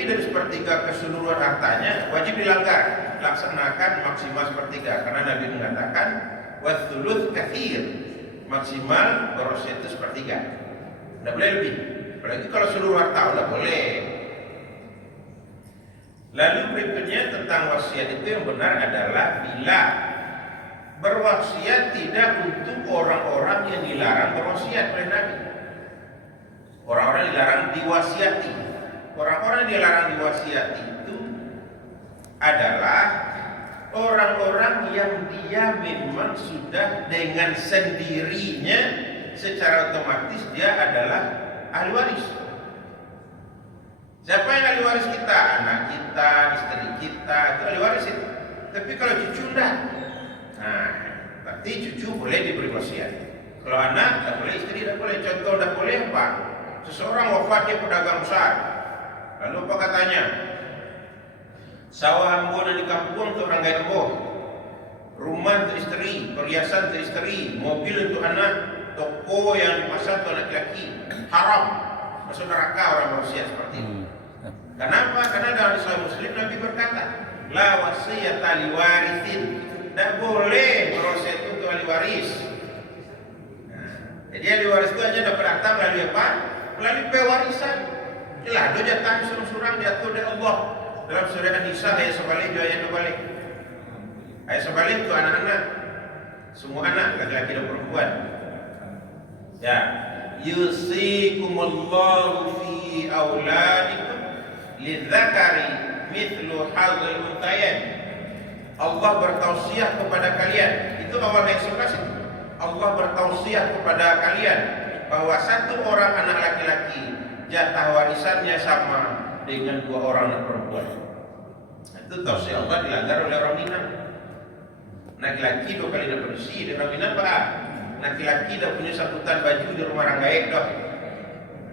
lebih dari sepertiga keseluruhan hartanya, wajib dilanggar. Laksanakan maksimal sepertiga, karena Nabi mengatakan wathuluth kathir, maksimal berwasiat itu sepertiga, tidak boleh lebih. Apalagi kalau seluruh harta tidak boleh. Lalu berikutnya tentang wasiat itu yang benar adalah bila berwasiat tidak untuk orang-orang yang dilarang berwasiat oleh Nabi. Orang-orang yang dilarang diwasiati. Orang-orang yang dilarang diwasiati itu adalah orang-orang yang dia memang sudah dengan sendirinya secara otomatis dia adalah ahli waris. Siapa yang ahli waris kita? Anak kita, istri kita, itu ahli waris itu. Tapi kalau cucu enggak. Nah, berarti cucu boleh diberi wasiat. Kalau anak tidak boleh, istri tidak boleh. Contoh tidak boleh apa? Seseorang wafat, dia pedagang besar. Lalu apa katanya? Sawah ambo di kampung untuk orang gaya ambo, rumah untuk istri, perhiasan untuk istri, mobil untuk anak, toko yang dipasang untuk anak laki. Haram. Masuk neraka orang berwasiat seperti itu. Kenapa? Karena dalam Islam Muslim Nabi berkata, la wasiyata liwarithin, tidak boleh berwasiat untuk ahli waris. Nah, jadi ahli waris itu hanya dapat harta melalui apa? Melalui pewarisan. Jelas ada jatah surang-surang diatur oleh Allah dalam surah An-Nisa ayat sebalik ayat 2 balik. Ayat sebalik itu anak-anak, semua anak laki-laki dan perempuan. Ya, yusikumullahu fi auladikum lidzakari mithlu hadzal unthayain. Allah bertausiah kepada kalian. Itu awal ayat 11 itu. Allah bertausiah kepada kalian bahwa satu orang anak laki-laki jatah warisannya sama dengan 2 orang anak perempuan. Itu tausiah Allah dilanggar oleh orang Minang. Laki-laki 2 kali nak bersih di orang Minang pak. Laki-laki dah punya saputan baju di rumah orang gaib dah.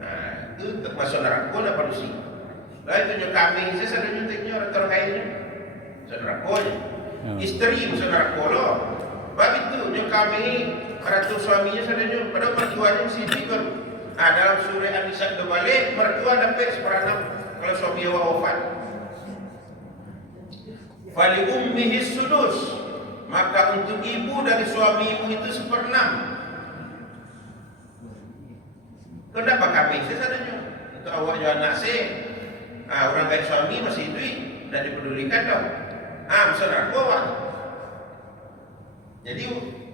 Nah, itu termasuk neraka dah bersih. Lalu itu nyok kambing, saya sadar nyuntiknya orang terkaitnya. Neraka-nya. Istri masuk neraka loh. Sebab itu nyok kambing, mertua suaminya sadarnya, pada mertuanya mesti tidur. Nah, dalam surah An-Nisa balik, mertua dapat seperenam kalau suami wafat. Fali ummihi sudus, maka untuk ibu dari suamimu itu 1/6. Kenapa kami? Saya sadarnya. Untuk awak jual nasi, orang kaya suami masih duit, tidak dipedulikan dong. Misalnya awak. Jadi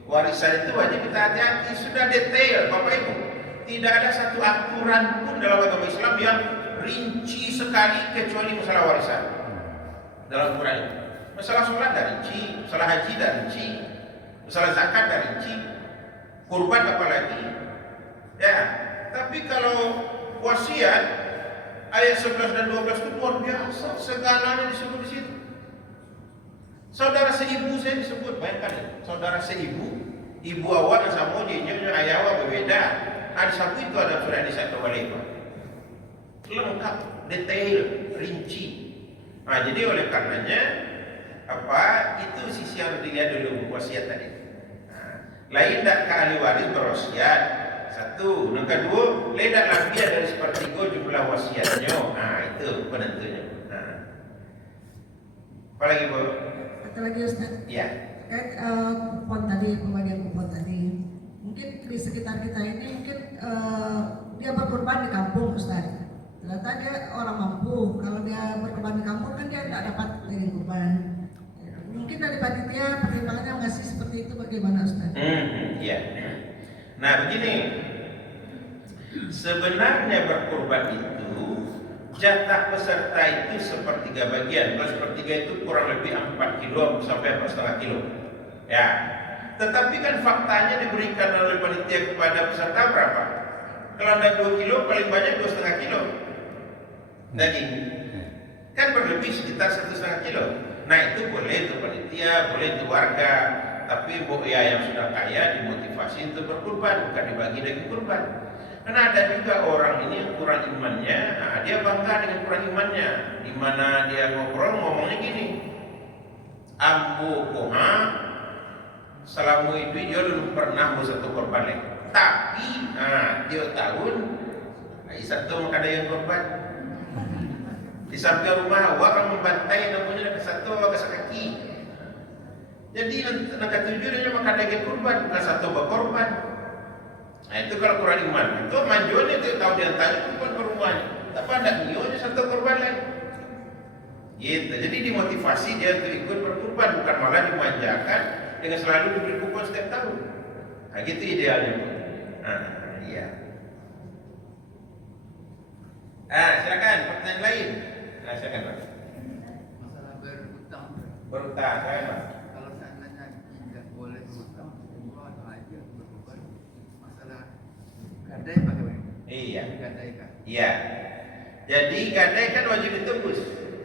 warisan itu wajib kita hati-hati, sudah detail Bapak Ibu. Tidak ada satu aturan pun dalam agama Islam yang rinci sekali kecuali masalah warisan. Dalam Quran itu. Masalah sholat dah rinci, masalah haji dah rinci, masalah zakat dah rinci, kurban apalagi. Ya, tapi kalau wasiat ayat 11 dan 12 itu luar biasa, segalanya disebut di situ. Saudara seibu saya disebut, bayangkan ya, saudara seibu, ibu awak dan sama jenjangnya ayah awak berbeda. Ada satu itu ada surah An-Nisa kembali lengkap, detail, rinci. Nah, jadi oleh karenanya itu sisi yang harus dilihat dulu wasiat tadi. Nah, lain tak ke ahli waris berwasiat. Satu, yang kedua, lain tak lebih dari sepertiga jumlah wasiatnya. Nah, itu penentunya. Nah, apalagi Bu? Satu lagi Ustaz. Iya. Terkait kupon tadi, pembagian kupon tadi. Mungkin di sekitar kita ini mungkin dia berkorban di kampung Ustaz. Ternyata dia orang mampu. Kalau dia berkorban di kampung kan dia tidak dapat dari kurban. Mungkin dari panitia pertimbangannya ngasih seperti itu bagaimana Ustaz? Iya. Nah begini, sebenarnya berkorban itu jatah peserta itu sepertiga bagian. Kalau sepertiga itu kurang lebih 4 kilo sampai 4,5 kilo. Ya. Tetapi kan faktanya diberikan oleh panitia kepada peserta berapa? Kalau ada 2 kilo, paling banyak 2,5 kilo daging. Kan berlebih sekitar 1,5 kilo. Nah itu boleh untuk panitia, boleh untuk warga. Tapi ya yang sudah kaya dimotivasi untuk berkurban, bukan dibagi daging kurban. Karena ada juga orang ini yang kurang imannya, dia bangga dengan kurang imannya. Di mana dia ngobrol ngomongnya gini, ambo koha selama itu dia belum pernah mau satu korban lagi. Tapi, dia tahun, satu ada yang korban. Di samping rumah orang membantai namanya ke satu ke kaki. Jadi nak tujuannya maka daging kurban bukan satu berkorban. Nah itu kalau kurang iman. Itu majuannya itu tahu dia tanya kurban ke rumahnya. Tapi ada nyonya satu kurban lain. Gitu. Jadi dimotivasi dia untuk ikut berkurban bukan malah dimanjakan dengan selalu diberi kupon setiap tahun. Nah gitu idealnya. Nah, iya. Silakan pertanyaan lain. Silakan Pak. Masalah berutang. Berutang, saya Pak. Kalau seandainya tidak boleh berutang, umroh atau haji atau berkurban, masalah gadai bagaimana? Iya. Gadai kan? Iya. Jadi gadai kan wajib ditebus.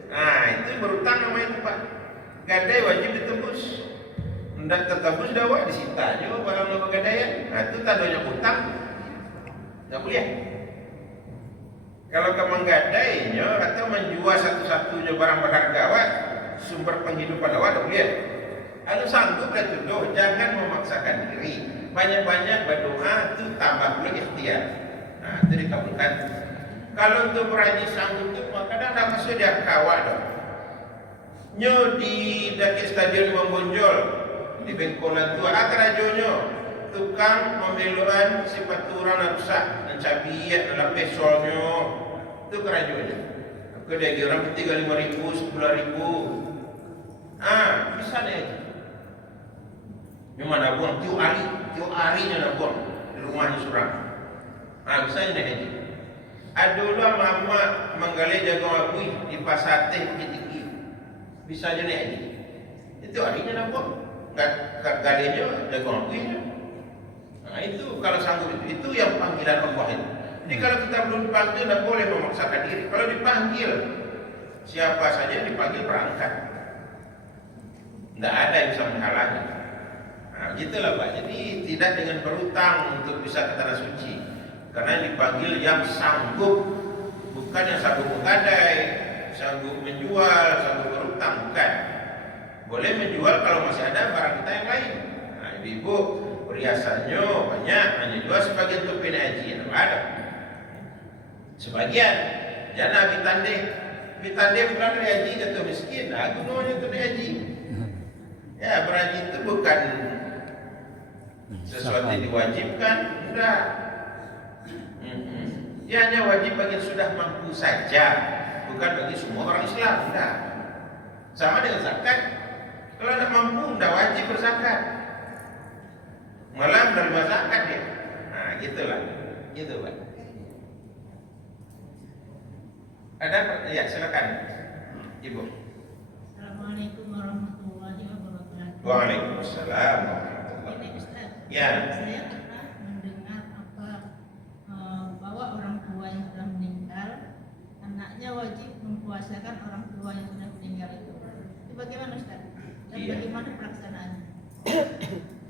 Nah itu berutang namanya itu Pak. Gadai wajib ditebus. Hendak tertebus dakwah disita aja barang nama gadaian. Nah itu tandanya utang. Nggak boleh. Kalau kamu gadainya atau menjual satu-satunya barang berharga awak, sumber penghidupan awak tak boleh. Anu sanggup dah tuduh, jangan memaksakan diri. Banyak-banyak berdoa itu tambah pula ikhtiar. Nah itu dikabulkan. Kalau untuk berhaji sanggup itu kadang tak masuk dia kawak dong. Nyo di dekat stadion Membonjol di Bengkolan tu atarajonyo tukang membeluan sipaturan rusak dan cabiat dalam pesolnya itu kerajonyo. Aku dia kira 35.000, 10.000. Bisa deh. Memang nak buang tiap harinya nak buang di rumahnya surang. Bisa deh. Adulah mama menggali jagung akui di pasar teh Bukit Tinggi. Bisa aja nih. Itu harinya nak buang. Galinya jagung akuinya. Nah itu kalau sanggup itu yang panggilan Allah itu. Jadi kalau kita belum dipanggil tidak boleh memaksakan diri. Kalau dipanggil siapa saja dipanggil berangkat. Tidak ada yang bisa menghalangi. Nah gitulah Pak. Jadi tidak dengan berutang untuk bisa ke tanah suci. Karena dipanggil yang sanggup, bukan yang sanggup menggadai, sanggup menjual, sanggup berutang, bukan. Boleh menjual kalau masih ada barang kita yang lain. Nah, ibu perhiasannya banyak, hanya jual sebagian untuk haji, ada. Sebagian, jangan bitande bukan dari haji jatuh miskin, aku namanya untuk haji. Ya berhaji itu bukan sesuatu yang diwajibkan, sudah. Dia hanya wajib bagi yang sudah mampu saja, bukan bagi semua orang Islam. Sudah. Sama dengan zakat. Kalau tidak mampu, tidak wajib berzakat. Malah menerima zakat dia. Nah, gitulah. Gitu, Pak. Ada? Ya, silakan, Ibu. Assalamualaikum warahmatullahi wabarakatuh. Waalaikumsalam. Ini Ustaz, Ya. saya pernah mendengar bahwa orang tua yang sudah meninggal, anaknya wajib mempuasakan orang tua yang sudah meninggal itu. Itu bagaimana Ustaz? Dan Iya. bagaimana pelaksanaannya?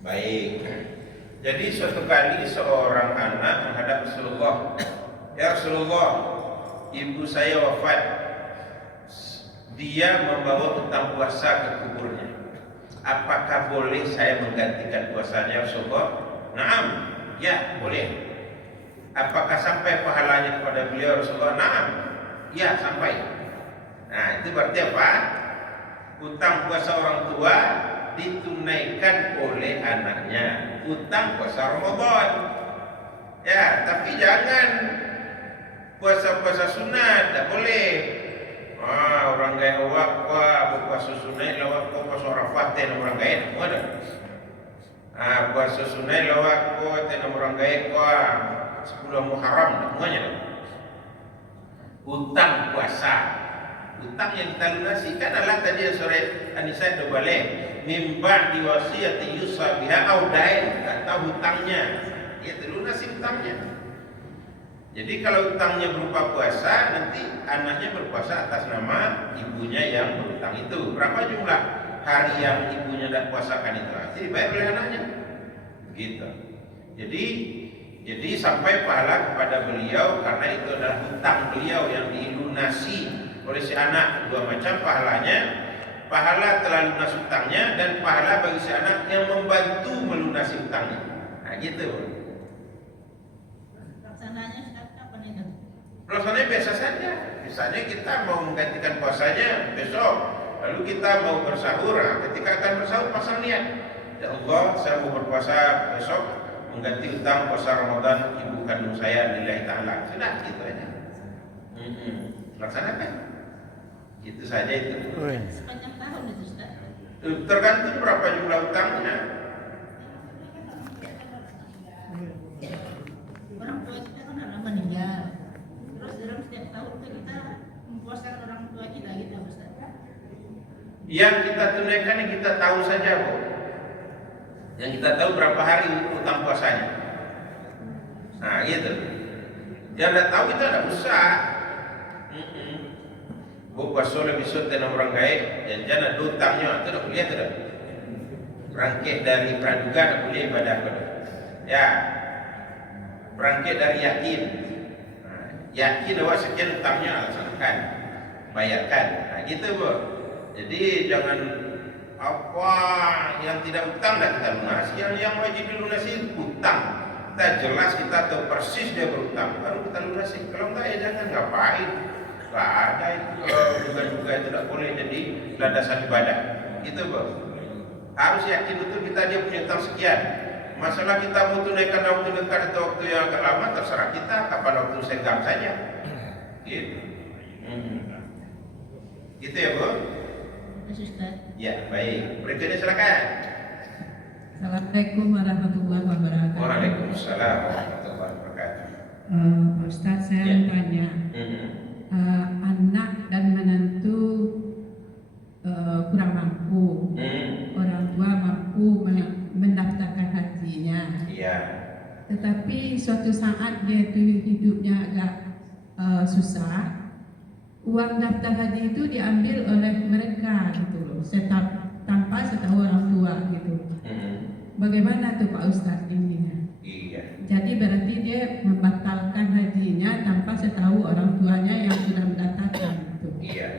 Baik. Jadi suatu kali seorang anak menghadap Rasulullah. Ya Rasulullah, ibu saya wafat. Dia membawa utang puasa ke kuburnya. Apakah boleh saya menggantikan puasanya Rasulullah? Naam. Ya, boleh. Apakah sampai pahalanya kepada beliau Rasulullah? Naam. Ya, sampai. Nah, itu berarti apa? Utang puasa orang tua ditunaikan oleh anaknya. Utang puasa Ramadan. Ya, tapi jangan puasa-puasa sunat, tak boleh. Orang gaya awak puasa sunat lawak ko puasa Arafah ten orang gaya ada. Puasa sunat lawak ko ten orang gaya ko 10 Muharram semuanya. Utang puasa. Utang yang kita lunasi kan adalah tadi yang sore Anissa itu boleh mimba diwasiyati yusa biha au dain, kata hutangnya. Ya terlunasi hutangnya. Jadi kalau hutangnya berupa puasa, nanti anaknya berpuasa atas nama ibunya yang berhutang itu. Berapa jumlah hari yang ibunya tidak puasakan itu? Nanti dibayar oleh anaknya. Gitu. Jadi sampai pahala kepada beliau karena itu adalah hutang beliau yang dilunasi oleh si anak. Dua macam pahalanya. Pahala telah lunas hutangnya dan pahala bagi si anak yang membantu melunasi hutangnya. Nah gitu. Pelaksanaannya Ustaz apa nih? Pelaksanaannya biasa saja. Misalnya kita mau menggantikan puasanya besok, lalu kita mau bersahur. Ketika akan bersahur pasang niat, ya Allah, saya mau berpuasa besok mengganti utang puasa Ramadan ibu kandung saya lillahi ta'ala. Sudah, gitu aja. Laksanakan. Itu saja itu. Sepanjang tahun itu Ustaz. Tergantung berapa jumlah utangnya. Orang tua kita kan ada meninggal. Terus dalam setiap tahun kita mempuasakan orang tua kita gitu Ustaz. Yang kita tunaikan yang kita tahu saja kok. Yang kita tahu berapa hari utang puasanya. Nah gitu. Yang tidak tahu itu ada usaha. Puasa lebih dengan orang kaya, jangan ada utangnya, itu tidak boleh tidak. Berangkat dari praduga tidak boleh ibadah kepada. Ya, berangkat dari yakin. Nah, yakin bahwa sekian utangnya laksanakan, bayarkan. Nah gitu bu. Jadi jangan apa yang tidak utang dan kita lunasi, yang wajib dilunasi utang. Kita jelas kita tahu persis dia berutang, baru kita lunasi. Kalau enggak ya jangan, ngapain. Gak ada itu, juga itu tidak boleh jadi landasan ibadah. Gitu bos. Harus yakin betul dia punya utang sekian. Masalah kita mau tunaikan dalam waktu dekat atau waktu yang agak lama terserah kita, kapan waktu senggang saja. Gitu. Gitu ya bu. Ya baik. Berikutnya silakan. Assalamualaikum warahmatullahi wabarakatuh. Waalaikumsalam warahmatullahi wabarakatuh. Pak Ustadz, saya mau tanya. Anak dan menantu kurang mampu, orang tua mampu mendaftarkan hajinya. Iya. Tetapi suatu saat dia itu hidupnya agak susah, uang daftar haji itu diambil oleh mereka gitu loh, tanpa setahu orang tua gitu. Bagaimana tuh Pak Ustadz ini? Iya. Jadi berarti dia membatalkan hajinya tanpa setahu orang tuanya yang sudah mendaftarkan gitu. Iya.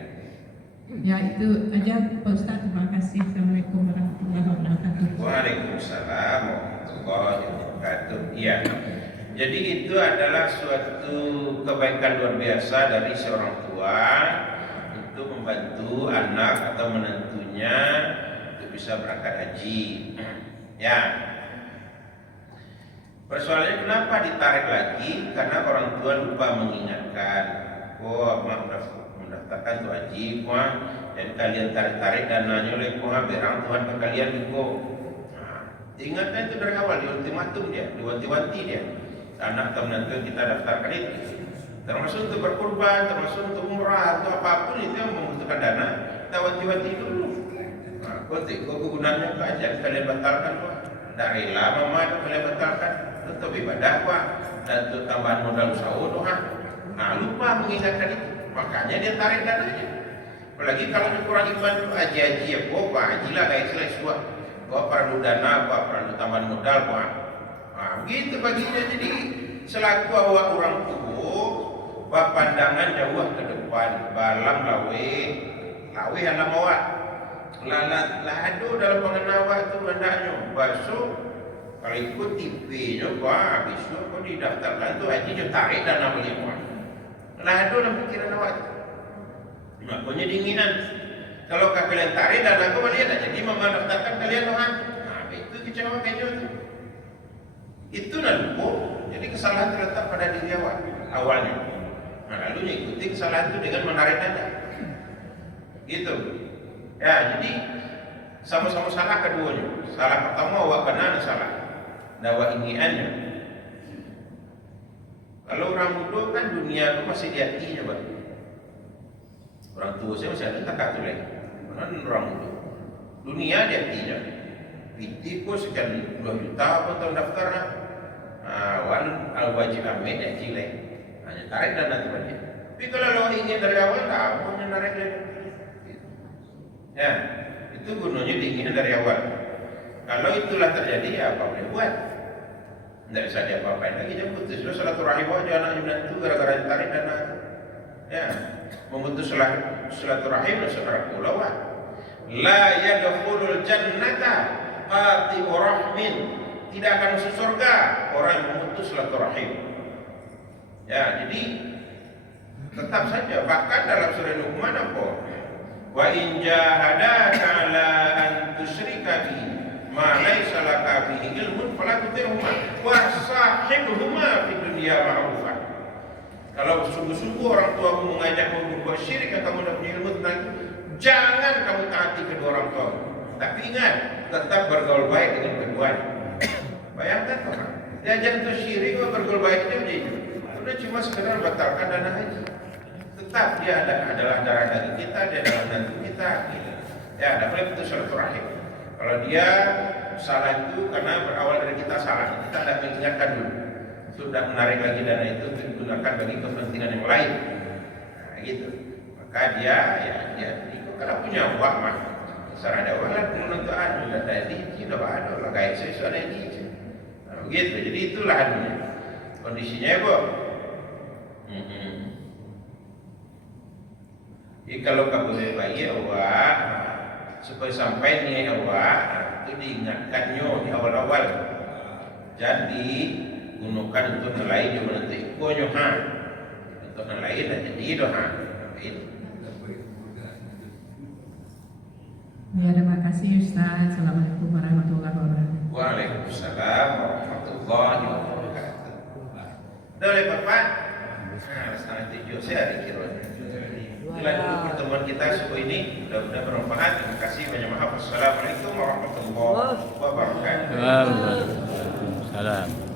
Ya itu aja Pak Ustadz, terima kasih. Assalamualaikum warahmatullahi wabarakatuh. Waalaikumsalam warahmatullahi wabarakatuh. Iya. Jadi itu adalah suatu kebaikan luar biasa dari seorang tua untuk membantu anak atau menantunya untuk bisa berangkat haji. Ya. Persoalannya kenapa ditarik lagi? Karena orang tua lupa mengingatkan. Oh, mak mendaftarkan tuh haji, dan kalian tarik-tarik dananya oleh berang Tuhan ke kalian itu. Nah, ingatkan itu dari awal, di ultimatum dia, diwanti-wanti dia. Anak atau menantu kita daftarkan itu. Termasuk untuk berkurban, termasuk untuk umrah atau apapun itu yang membutuhkan dana, kita wanti-wanti dulu. Nah, kok kegunaannya itu aja kalian batalkan kok. Tidak rela mama itu kalian batalkan. Tetap ibadah pak, dan untuk tambahan modal usaha doa. Nah lupa mengingatkan itu, makanya dia tarik dananya. Apalagi kalau kurang iman itu haji ya, pak haji lah kayak selesai. Gua perlu dana, gua perlu tambahan modal, pak. Nah gitu baginya. Jadi selaku awak orang tua, pandangan jauh ke depan, balang lawe alam awak. Lado dalam pengenawa itu hendaknya basuh. Kalau ikut TV-nya, habis itu kok didaftarkan tuh haji tarik dana beli uang. Lado dalam pikiran awak. Makanya dinginan. Kalau kalian tarik dana kau kalian jadi mendaftarkan kalian orang. Nah itu kecewa kayaknya itu. Itu nanti. Jadi kesalahan terletak pada diri awak awalnya. Nah lalu ikuti kesalahan itu dengan menarik dana. Gitu. Ya, jadi sama-sama salah keduanya. Salah pertama awak benar salah. Dakwah ingiannya. Kalau orang muda kan dunia itu masih di hatinya, Pak. Orang tua saya masih ada tak lagi. Mana orang muda. Dunia di hatinya. Piti pun sekian 2 juta apa tahun daftar. Wan al-wajib amin ya cilek. Hanya tarik dana temannya. Tapi kalau lo ingin dari awal, tak mau menarik dana. Ya, itu gunanya diinginkan dari awal. Kalau itulah terjadi, ya apa boleh buat? Tidak bisa diapa-apain lagi, dia putus. Lo silaturahim aja anaknya menantu gara-gara ditarik dana. Ya, memutus silaturahim saudara pulau. La yadkhulul jannata qati'u rahmin. Tidak akan masuk surga orang yang memutus silaturahim. Ya, jadi Tetap saja, bahkan dalam surah Luqman apa? Wa in jahadaka ala an tusyrika bi ma laysa laka bihi ilmun fala tuti'huma wa sahibhuma fid dunya ma'rufan. Kalau sungguh-sungguh orang tuamu mengajakmu berbuat syirik yang kamu tidak punya ilmu tentang itu, jangan kamu taati kedua orang tua. Tapi ingat, tetap bergaul baik dengan keduanya. Bayangkan orang diajak untuk syirik, bergaul baiknya begitu. Sudah cuma sekedar batalkan dana haji. Tetap dia adalah darah daging kita, dia adalah nanti kita. Gitu. Ya, tidak boleh putus silaturahim. Kalau dia salah itu karena berawal dari kita salah, kita tidak mengingatkan dulu. Sudah menarik lagi dana itu untuk digunakan bagi kepentingan yang lain. Nah, gitu. Maka dia itu kalau punya uang mah, sarana ada uang lah untuk anu, ada di tidak ada lah kayak saya ada di. Nah, begitu. Jadi itulah anunya. Kondisinya ya, Bu. Jadi kalau kamu bayi awak supaya sampai nih awak itu diingatkannya di awal-awal. Jadi gunakan untuk nelayan juga nanti ikonya untuk nelayan aja di doa. Ya, terima kasih Ustaz. Assalamualaikum warahmatullahi wabarakatuh. Waalaikumsalam warahmatullahi wabarakatuh. Boleh Bapak? Nah, setengah 7 saya dikira. Itulah dulu pertemuan kita suku ini. Mudah-mudahan bermanfaat. Terima kasih banyak. Maaf. Assalamualaikum warahmatullahi wabarakatuh. Waalaikumsalam.